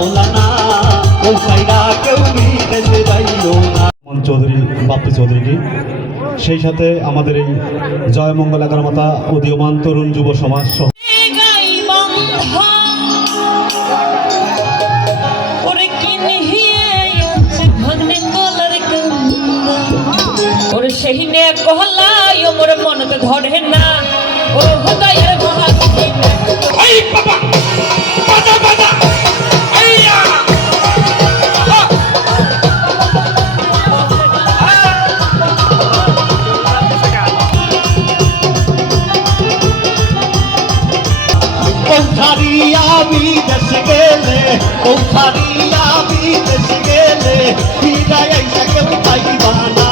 মাওলানা ও সাইরা কেউ বিদেশে যাইও না। চৌধুরী বাপ্পি চৌধুরীকে, সেই সাথে আমাদের এই জয়মঙ্গল এগারোমাতা উদীয়মান তরুণ যুব সমাজ সহ সেই নে কহলাই মোর মনতে ধরে না ও হৃদয়ের মহাদেবী এই বাবা বাজা বাজা আইয়া পৌঁছারিয়া বিদেশ গেলে পৌঁছারিয়া বিদেশ গেলে ফিরাই আইসা কেউ পাইবা না।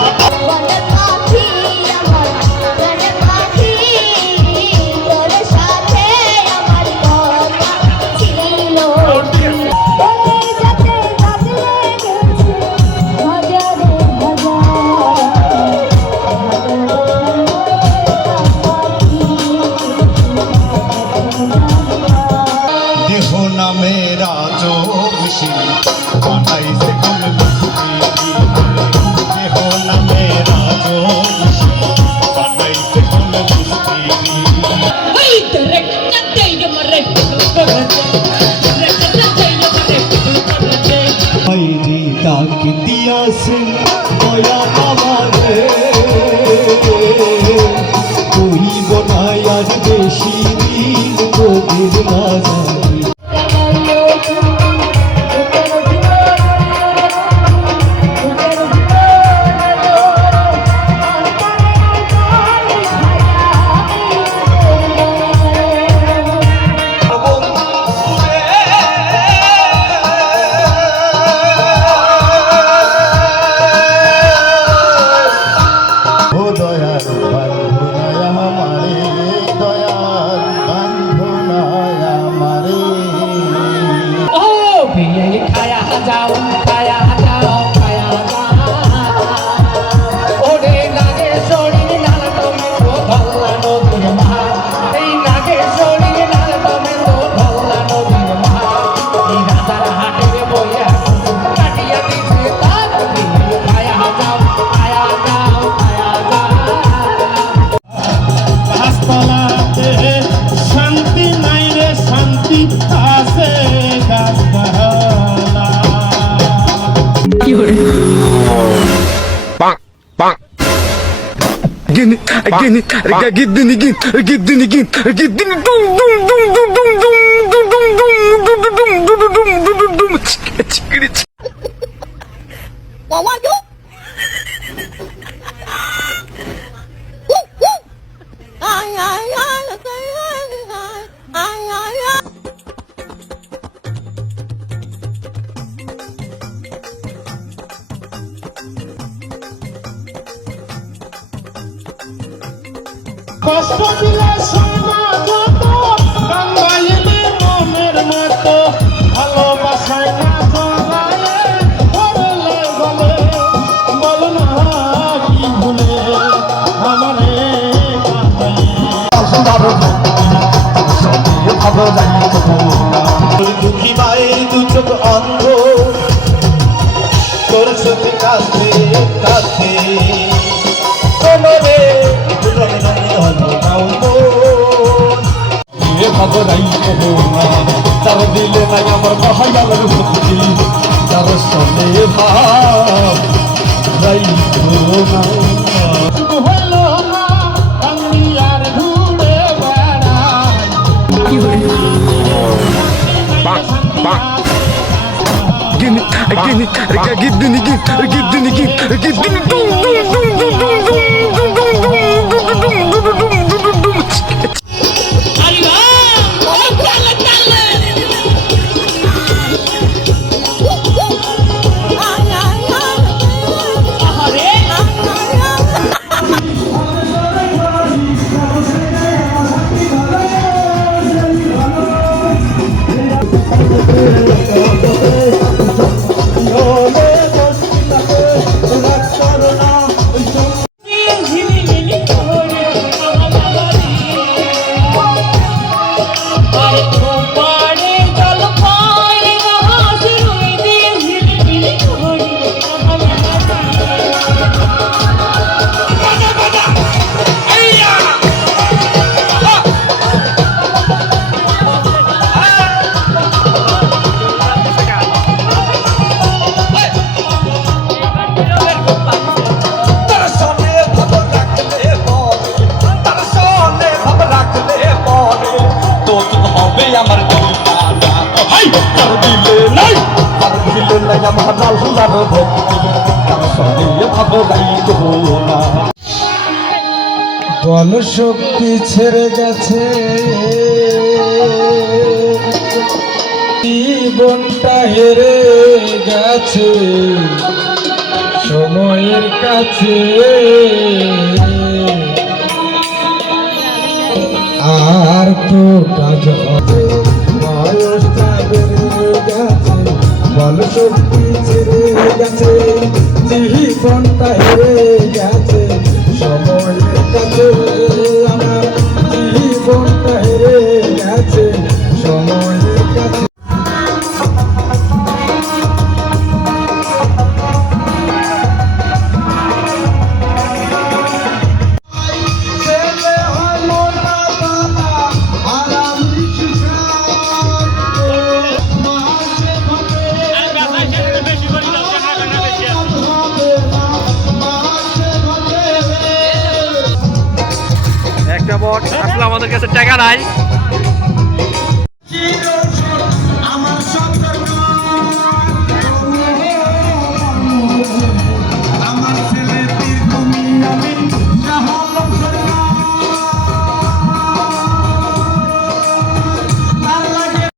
मेरा जो मिशन बनाई से कम मुस्ती हो ना मेरा जो मिशन बनाई से कम मुस्ती ओए तेरे कते ये मरे कर दे भाई जी ताक दिया से मोया हमारे कोई बनाया देशी को गिर ना जाए। কষ্ট দিলে সোনা যত কান্দাইলে মনের মতো ভালোবাসায় না জড়ায়ে করলে বলে বল না কি ভুলে আমারে দুঃখী মায়ের দু চোখ অন্ধ তোর সাথে কাছে কাছে তার দিলে নাই আমার মহায়ালের ভক্তি তার সনে ভাব না হলো না আমি আর ঘুরে Corona, আমার আল্লাহর ভক্তি তার সঙ্গে ভালো যাইতো না। বল শক্তি ছেড়ে গেছে জীবনটা হেরে গেছে সময়ের কাছে আর তো কাজ হবে বয়সটা বেড়ে গেছে বল শক্তি ছেড়ে গেছে জীবনটা হেরে গেছে সময়ের কাছে আমার জীবনটা হেরে গেছে সময়ের কাছে একটা বট আসলে আমাদের কাছে টাকা নাই। চির